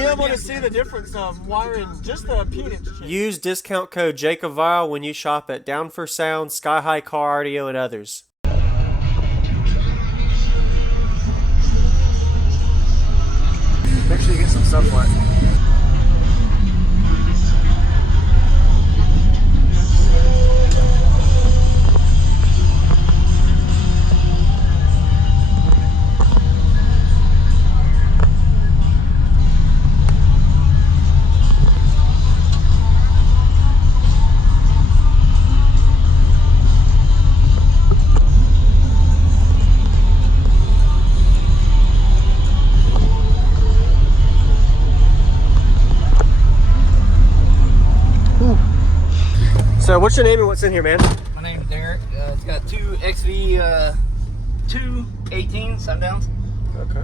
Be able to see the difference of wiring just the impedance change. Use discount code JACOBVILE when you shop at Down for Sound, Sky High Car Audio, and others. Make sure you get some subwoofer. So what's your name and what's in here, man? My name's Derick. It's got two XV 218 sundowns. Okay.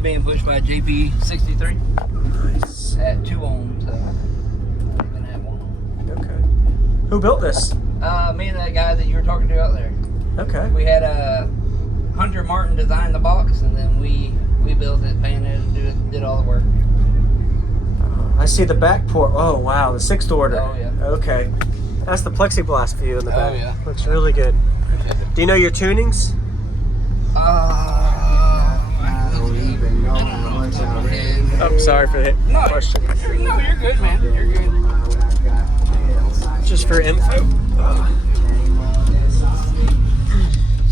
Being pushed by JP63. Nice. At 2 ohms. So I'm gonna have 1 ohm. Okay. Who built this? Me and that guy that you were talking to out there. Okay. We had Hunter Martin design the box, and then we built it, painted it, did all the work. I see the back port. Oh wow, the 6th order. Oh yeah. Okay. That's the plexiglass view in the back. Oh yeah. Looks really good. Do you know your tunings? I don't even know. I'm sorry for the question. No, you're good, man. You're good. Just for info.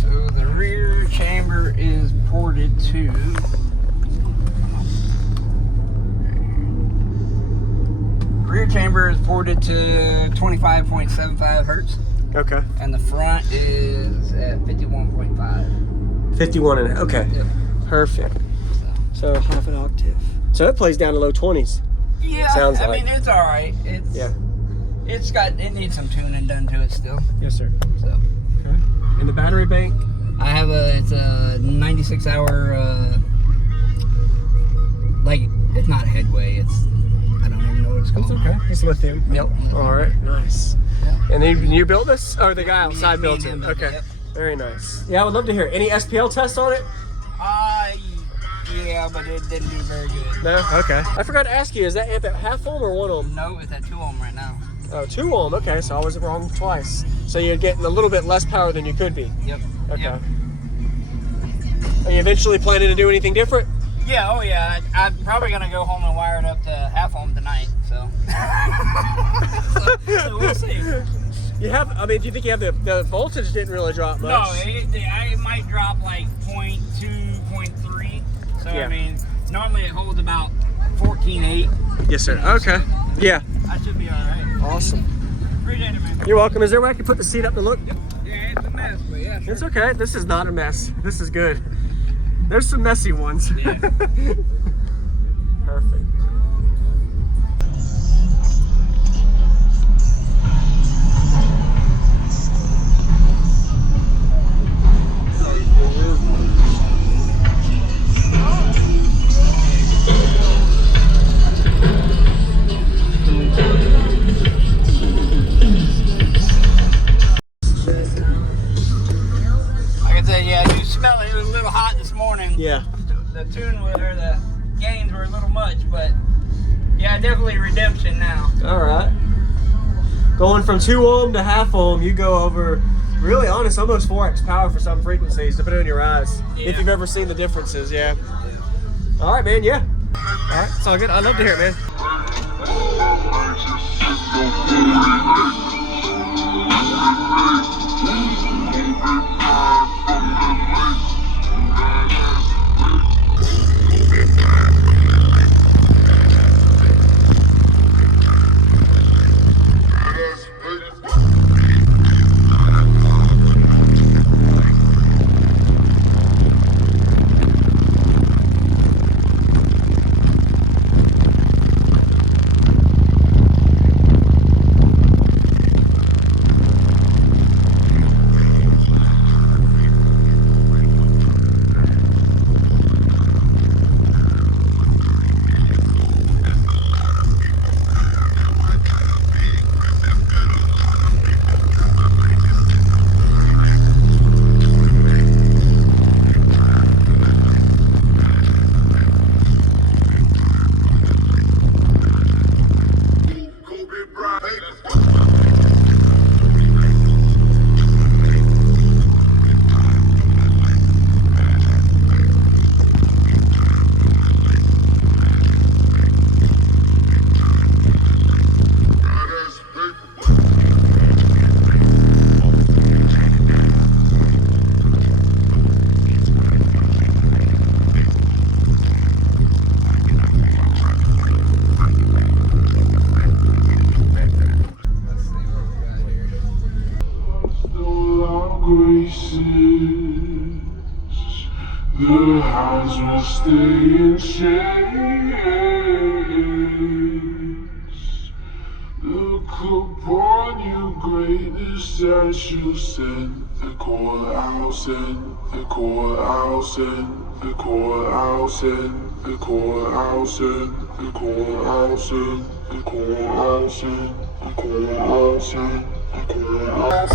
So the rear chamber is ported to to 25.75 hertz. Okay. And the front is at 51.5. 51 and okay. Yep. Perfect. So half an octave. So it plays down to low 20s. Yeah. Sounds I like. mean, it's all right. It's it needs some tuning done to it still. Yes, sir. So. Okay. And the battery bank? It's a 96 hour it's not headway, I don't even know what it's called. It's okay. It's lithium. Yep. All right. Nice. Yep. And then you built this, or the guy outside built it? Okay. Yep. Very nice. Yeah, I would love to hear any SPL tests on it. Yeah, but it didn't do very good. No. Okay. I forgot to ask you. Is that amp at half ohm or 1 ohm? No, it's at 2 ohm right now. Oh, 2 ohm. Okay, so I was wrong twice. So you're getting a little bit less power than you could be. Yep. Okay. Yep. Are you eventually planning to do anything different? Yeah, oh yeah. I'm probably gonna go home and wire it up to half ohm tonight. So. so we'll see. You have. I mean, do you think you have the voltage didn't really drop much? No, it might drop like 0.2, 0.3. So Yeah. I mean, normally it holds about 14.8. Yes, sir. Okay. Yeah. I should be all right. Awesome. Appreciate it, man. You're welcome. Is there a way I can put the seat up to look? Yeah, it's a mess, but yeah, sure. It's okay. This is not a mess. This is good. There's some messy ones. Yeah. Perfect. Like I said, yeah, you smell it. It was a little hot this morning. Yeah. The the gains were a little much, but yeah, definitely redemption now. All right. Going from 2 ohm to half ohm, you go over, really honest, almost 4x power for some frequencies, depending on your eyes. Yeah. If you've ever seen the differences, yeah. All right, man, yeah. All right, it's all good. I'd love to hear it, man. stay in chains. Look upon your greatness as you send the courthouse and the courthouse and the courthouse and the courthouse and the courthouse and the courthouse and the courthouse and the courthouse.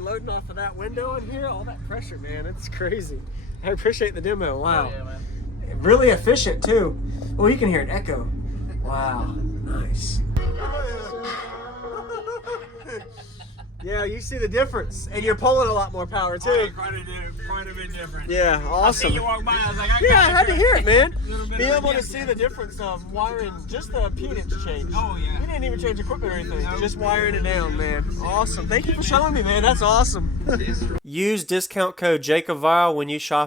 Loading off of that window in here, all that pressure, man, it's crazy. I appreciate the demo. Wow. Oh, yeah, man. Really efficient too. Oh, you can hear it echo. Wow, nice. Yeah, you see the difference, and you're pulling a lot more power too. Quite a bit different. Yeah, awesome. I see you walk by, I was like, Yeah, I had to hear it, man. Be able to see the difference of wiring, just the impedance change. Oh, yeah. You didn't even change equipment or anything, just wiring it down, man. Awesome. Thank you for showing me, man. That's awesome. Use discount code JACOBVILE when you shop